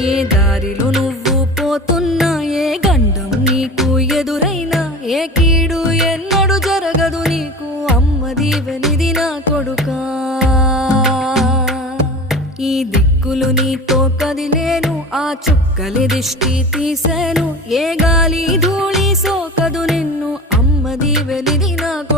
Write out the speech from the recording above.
ఏ దారిలో నువ్వు పోతున్నా, ఏ గండం నీకు ఎదురైనా, ఏ కీడు ఎన్నడు జరగదు నీకు, అమ్మ దీవెనిది నా కొడుకా. ఈ దిక్కులు నీతో కదిలేను, ఆ చుక్కలి దిష్టి తీసేను, ఏ గాలి ధూళి సోకదు నిన్ను, అమ్మ దీవెనిది నా కొడుకా.